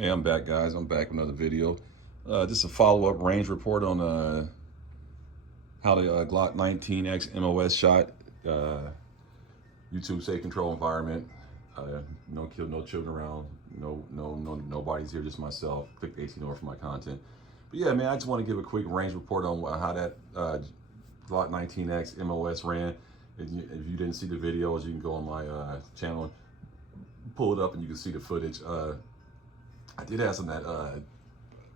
Hey, I'm back, guys. I'm back with another video. Just a follow-up range report on how the Glock 19x MOS shot. YouTube safe control environment. No kill, no children around. Nobody's here, just myself. Click 18 over for my content. But yeah, man, I just want to give a quick range report on how that Glock 19x MOS ran. If you didn't see the videos, you can go on my channel, pull it up, and you can see the footage. I did have some that,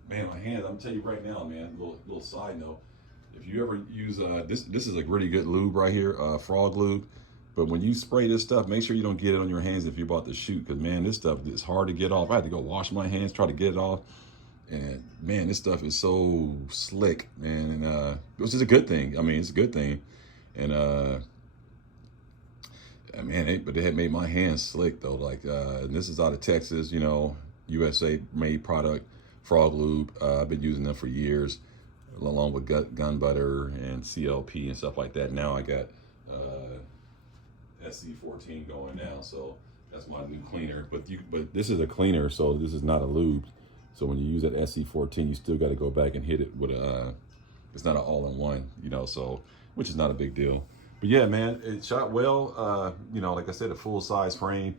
man, my hands, I'm telling you right now, man, little side note. If you ever use, this is a really good lube right here, frog lube. But when you spray this stuff, make sure you don't get it on your hands if you're about to shoot. Because, man, this stuff is hard to get off. I had to go wash my hands, try to get it off. And, man, this stuff is so slick, man. And, which is a good thing. I mean, it's a good thing. And, man, but they had made my hands slick, though. Like, and this is out of Texas, you know, USA made product, frog lube. I've been using them for years, along with gun butter and CLP and stuff like that. Now I got SC14 going now, so that's my new cleaner. But this is a cleaner, so this is not a lube. So when you use that SC14, you still got to go back and hit it with a. It's not an all-in-one, you know. So which is not a big deal. But yeah, man, it shot well. You know, like I said, a full-size frame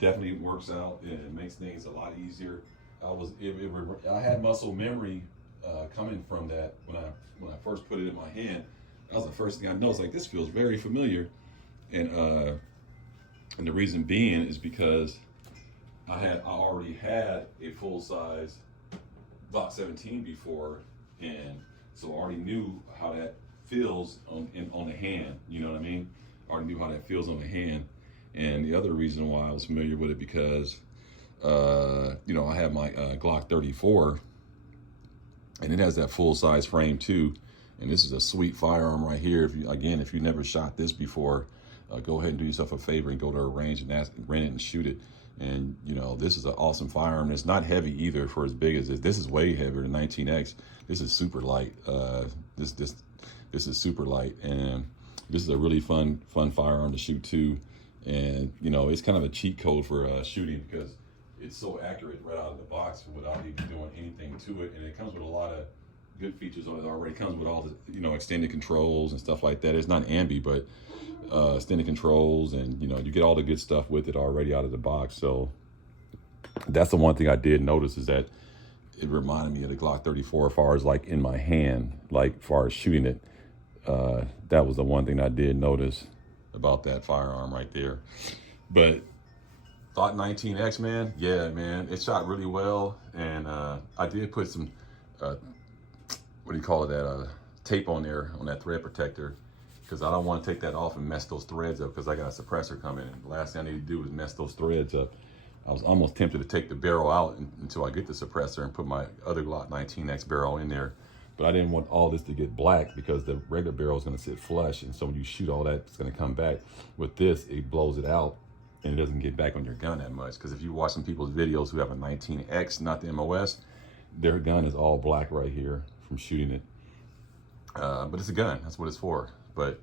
definitely works out and it makes things a lot easier. I had muscle memory coming from that when I first put it in my hand. That was the first thing I noticed. Like, this feels very familiar, and the reason being is because I already had a full-size Glock 17 before, and so I already knew how that feels on the hand. You know what I mean? I already knew how that feels on the hand. And the other reason why I was familiar with it because, you know, I have my Glock 34, and it has that full-size frame too. And this is a sweet firearm right here. If you never shot this before, go ahead and do yourself a favor and go to a range and rent it and shoot it. And you know, this is an awesome firearm. It's not heavy either for as big as this. This is way heavier than 19x. This is super light. This is super light, and this is a really fun firearm to shoot too. And you know, it's kind of a cheat code for shooting because it's so accurate right out of the box without even doing anything to it. And it comes with a lot of good features on it already. It comes with all the, you know, extended controls and stuff like that. It's not ambi, but extended controls, and you know, you get all the good stuff with it already out of the box. So that's the one thing I did notice, is that it reminded me of the Glock 34 as far as like in my hand, like as far as shooting it. That was the one thing I did notice about that firearm right there. But Glock 19x, man, yeah, man, it shot really well. And I did put some what do you call it, that tape on there, on that thread protector, because I don't want to take that off and mess those threads up, because I got a suppressor coming in. The last thing I need to do is mess those threads up. I was almost tempted to take the barrel out until I get the suppressor and put my other Glock 19x barrel in there. But I didn't want all this to get black, because the regular barrel is going to sit flush, and so when you shoot all that, it's going to come back. With this, it blows it out, and it doesn't get back on your gun that much. Because if you watch some people's videos who have a 19x, not the MOS, their gun is all black right here from shooting it. But it's a gun, that's what it's for. But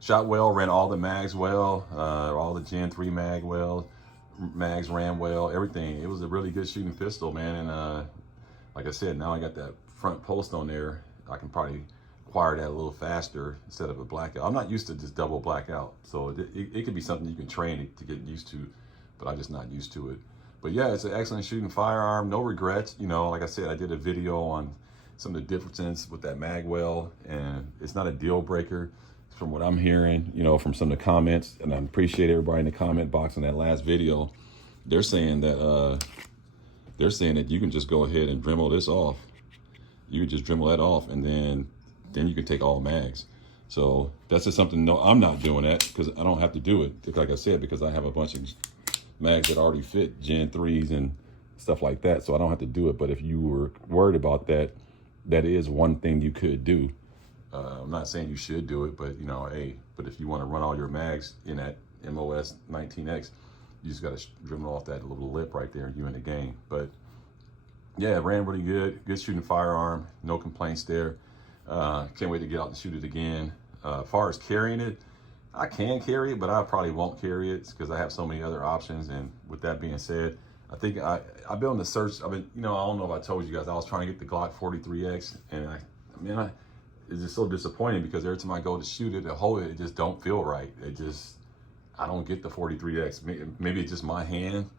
shot well, ran all the mags well, all the Gen 3 mags ran well, everything. It was a really good shooting pistol, man. And like I said, now I got that front post on there. I can probably acquire that a little faster instead of a blackout. I'm not used to just double blackout, so it could be something you can train to get used to, but I'm just not used to it. But yeah, it's an excellent shooting firearm, no regrets. You know, like I said, I did a video on some of the differences with that mag well, and it's not a deal breaker from what I'm hearing, you know, from some of the comments. And I appreciate everybody in the comment box on that last video. They're saying that you can just go ahead and Dremel this off. You can just Dremel that off, and then you can take all mags. So that's just something. No, I'm not doing that, because I don't have to do it, like I said, because I have a bunch of mags that already fit Gen 3s and stuff like that, so I don't have to do it. But if you were worried about that, that is one thing you could do. I'm not saying you should do it, but you know, hey, but if you want to run all your mags in that MOS 19x, you just got to Dremel off that little lip right there, and you're in the game. But yeah, it ran really good shooting firearm, no complaints there. Can't wait to get out and shoot it again. As far as carrying it, I can carry it, but I probably won't carry it because I have so many other options. And with that being said, I think I've been on the search. I've been, I don't know if I told you guys, I was trying to get the Glock 43X, and it's just so disappointing because every time I go to shoot it, to hold it, it just don't feel right. I don't get the 43X. Maybe it's just my hand.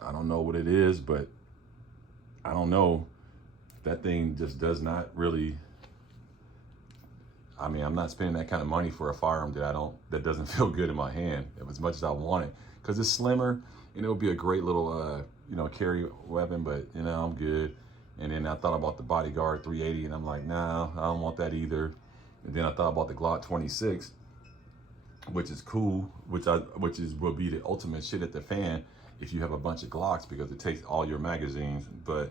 I don't know what it is, but I don't know. That thing just does not really. I'm not spending that kind of money for a firearm that doesn't feel good in my hand as much as I want it, because it's slimmer and it would be a great little carry weapon, but I'm good. And then I thought about the Bodyguard 380, and I'm like, nah, I don't want that either. And then I thought about the Glock 26, which is cool, will be the ultimate shit at the fan if you have a bunch of Glocks, because it takes all your magazines. But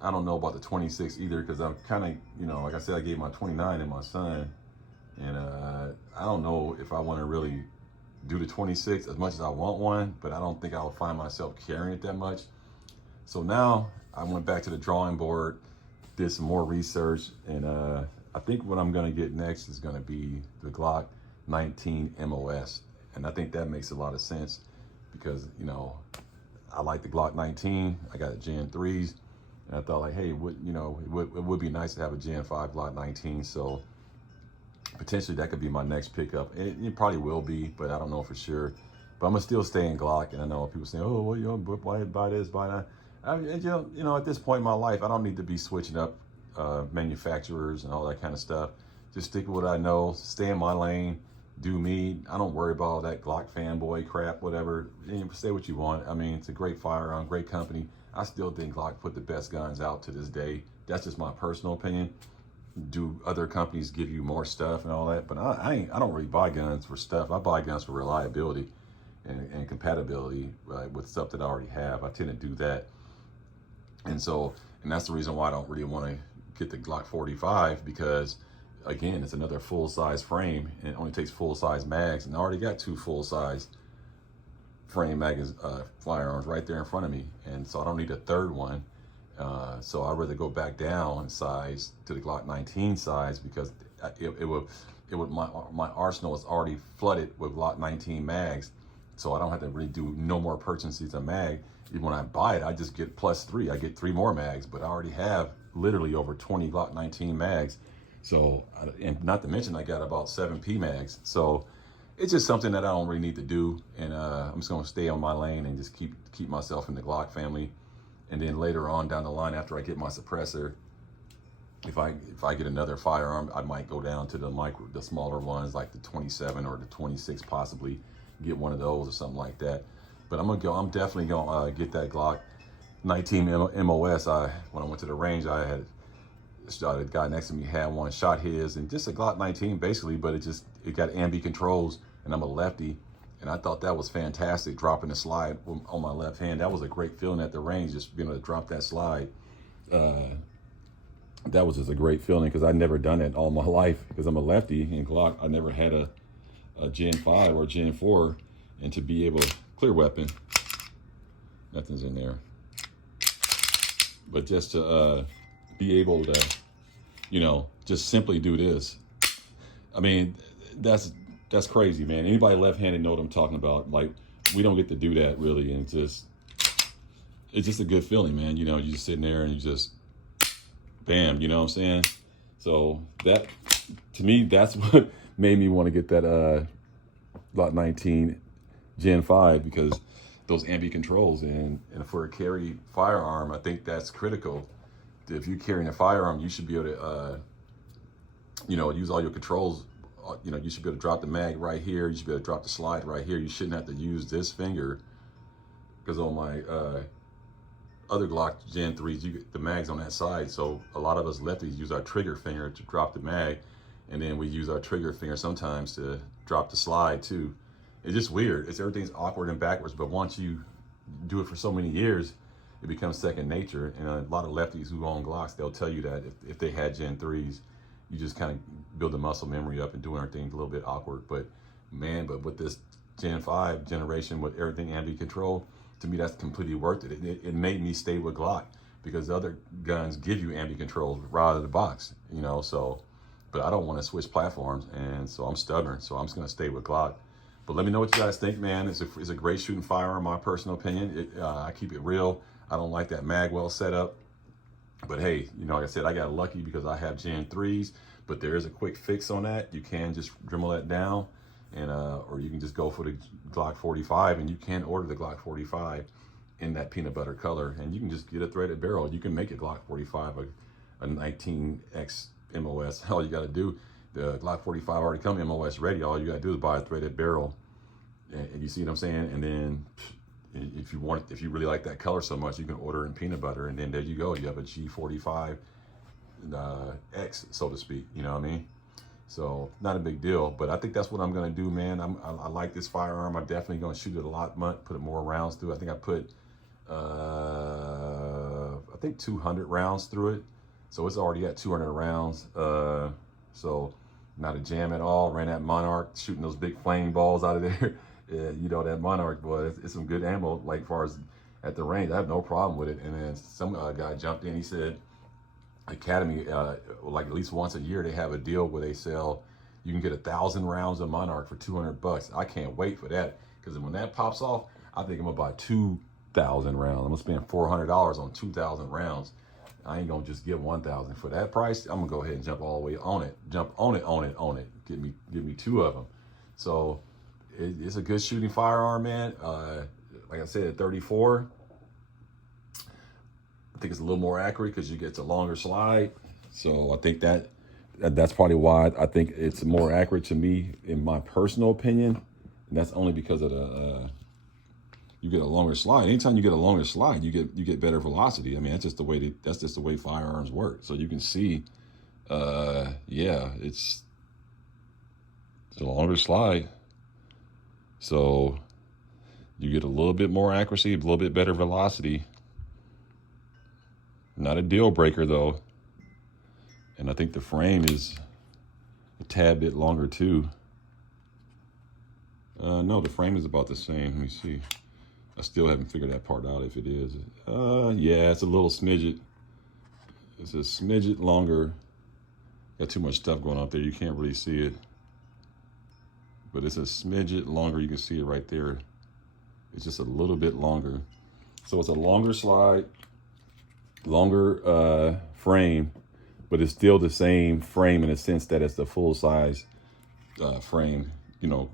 I don't know about the 26 either, because I'm kind of, like I said, I gave my 29 to my son, and I don't know if I want to really do the 26 as much as I want one, but I don't think I'll find myself carrying it that much. So now I went back to the drawing board, did some more research, and I think what I'm going to get next is going to be the Glock 19 MOS. And I think that makes a lot of sense because, I like the Glock 19. I got a Gen 3s. And I thought, like, hey, it would be nice to have a Gen 5 Glock 19. So potentially that could be my next pickup. It probably will be, but I don't know for sure. But I'm going to still stay in Glock. And I know people say, oh, well, why buy this, buy that. At this point in my life, I don't need to be switching up manufacturers and all that kind of stuff. Just stick with what I know, stay in my lane, do me. I don't worry about all that Glock fanboy crap, whatever. Say what you want. It's a great firearm, great company. I still think Glock put the best guns out to this day. That's just my personal opinion. Do other companies give you more stuff and all that? But I don't really buy guns for stuff. I buy guns for reliability and compatibility with stuff that I already have. I tend to do that. And that's the reason why I don't really want to get the Glock 45, because again, it's another full-size frame and it only takes full-size mags, and I already got 2 full-size frame firearms right there in front of me, and so I don't need a third one. So I'd rather go back down in size to the Glock 19 size, because my arsenal is already flooded with Glock 19 mags, so I don't have to really do no more purchases of mag. Even when I buy it, I just get +3. I get 3 more mags, but I already have literally over 20 Glock 19 mags. So, and not to mention I got about 7 P mags. So it's just something that I don't really need to do. And I'm just gonna stay on my lane and just keep myself in the Glock family. And then later on down the line, after I get my suppressor, if I get another firearm, I might go down to the smaller ones, like the 27 or the 26 possibly, get one of those or something like that. But I'm definitely gonna get that Glock 19 MOS. When I went to the range, I had a guy next to me had one, shot his, and just a Glock 19 basically, but it got ambi controls, and I'm a lefty, and I thought that was fantastic, dropping the slide on my left hand. That was a great feeling at the range, just being able to drop that slide. That was just a great feeling, because I'd never done it all my life, because I'm a lefty, and Glock, I never had a Gen 5 or Gen 4, and to be able to clear weapon, nothing's in there, but just to be able to just simply do this, that's crazy, man. Anybody left-handed know what I'm talking about. Like, we don't get to do that really, and it's just a good feeling, man. You're just sitting there and you just bam, you know what I'm saying? So that, to me, that's what made me want to get that Glock 19 Gen 5, because those ambi controls, and for a carry firearm, I think that's critical. If you're carrying a firearm, you should be able to use all your controls. You should be able to drop the mag right here. You should be able to drop the slide right here. You shouldn't have to use this finger, because on my other Glock Gen 3s, you get the mags on that side. So a lot of us lefties use our trigger finger to drop the mag, and then we use our trigger finger sometimes to drop the slide too. It's just weird. Everything's awkward and backwards, but once you do it for so many years, it becomes second nature. And a lot of lefties who own Glocks, they'll tell you that if they had Gen 3s, you just kind of build the muscle memory up and doing everything a little bit awkward. But man, with this Gen 5 generation with everything ambi control, to me, that's completely worth it. It made me stay with Glock, because other guns give you ambi controls right out of the box, so, but I don't want to switch platforms, and so I'm stubborn, so I'm just going to stay with Glock. But let me know what you guys think, man. It's a great shooting firearm, my personal opinion. I keep it real. I don't like that magwell setup. But hey, you know, like I said, I got lucky because I have Gen 3s, but there is a quick fix on that. You can just Dremel that down, and or you can just go for the Glock 45, and you can order the Glock 45 in that peanut butter color, and you can just get a threaded barrel. You can make a Glock 45 a 19x MOS. All you got to do, the Glock 45 already come MOS ready. All you got to do is buy a threaded barrel, and you see what I'm saying? And then if you really like that color so much, you can order in peanut butter, and then there you go. You have a G45 X, so to speak. You know what I mean? So not a big deal, but I think that's what I'm gonna do, man. I like this firearm. I'm definitely gonna shoot it a lot, put more rounds through. I think I put I think 200 rounds through it, so it's already at 200 rounds. So not a jam at all. Ran that Monarch, shooting those big flame balls out of there. Yeah, you know, that Monarch, boy, it's some good ammo. Like, far as at the range, I have no problem with it. And then some guy jumped in. He said, Academy, like at least once a year, they have a deal where they sell, you can get 1,000 rounds of Monarch for $200. I can't wait for that, because when that pops off, I think I'm gonna buy 2,000 rounds. I'm gonna spend $400 on 2,000 rounds. I ain't gonna just give 1,000 for that price. I'm gonna go ahead and jump all the way on it. Jump on it. Give me 2 of them. So it's a good shooting firearm, man. Like I said, at 34, I think it's a little more accurate because you get a longer slide. So I think that's probably why I think it's more accurate to me, in my personal opinion. And that's only because of the you get a longer slide. Anytime you get a longer slide, you get better velocity. I mean, that's just the way firearms work. So you can see, yeah, it's a longer slide. So you get a little bit more accuracy, a little bit better velocity. Not a deal breaker though. And I think the frame is a tad bit longer too. No, the frame is about the same. Let me see. I still haven't figured that part out if it is. Yeah, it's a little smidget. It's a smidget longer. Got too much stuff going up there. You can't really see it. But it's a smidget longer. You can see it right there. It's just a little bit longer. So it's a longer slide, longer frame, but it's still the same frame in the sense that it's the full size frame, you know,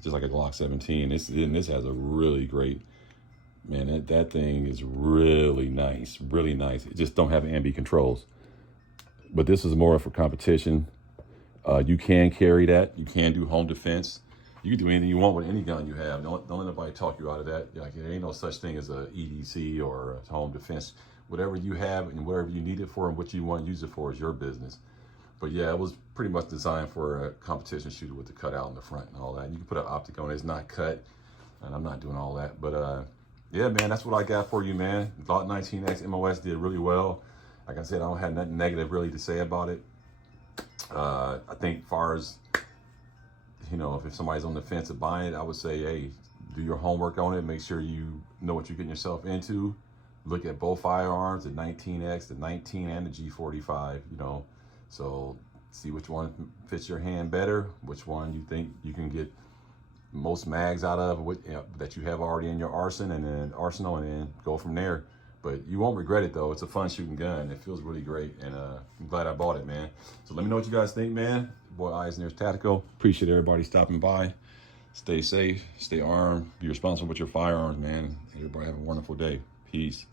just like a Glock 17. This has a really great, man, that thing is really nice, really nice. It just don't have ambi controls. But this is more for competition. You can carry that. You can do home defense. You can do anything you want with any gun you have. Don't let nobody talk you out of that. Like, there ain't no such thing as a EDC or a home defense. Whatever you have and whatever you need it for and what you want to use it for is your business. But yeah, it was pretty much designed for a competition shooter with the cutout in the front and all that. And you can put an optic on it. It's not cut, and I'm not doing all that. But yeah, man, that's what I got for you, man. Glock 19x MOS did really well. Like I said, I don't have nothing negative really to say about it. I think far as, you know, if somebody's on the fence of buying it, I would say, hey, do your homework on it. Make sure you know what you're getting yourself into. Look at both firearms, the 19x, the 19, and the G45, you know. So see which one fits your hand better, which one you think you can get most mags out of, that you have already in your arsenal, and then go from there. But you won't regret it though. It's a fun shooting gun. It feels really great, and I'm glad I bought it, man. So let me know what you guys think, man. Boy Eisner's Tactical. Appreciate everybody stopping by. Stay safe, stay armed, be responsible with your firearms, man. Everybody have a wonderful day. Peace.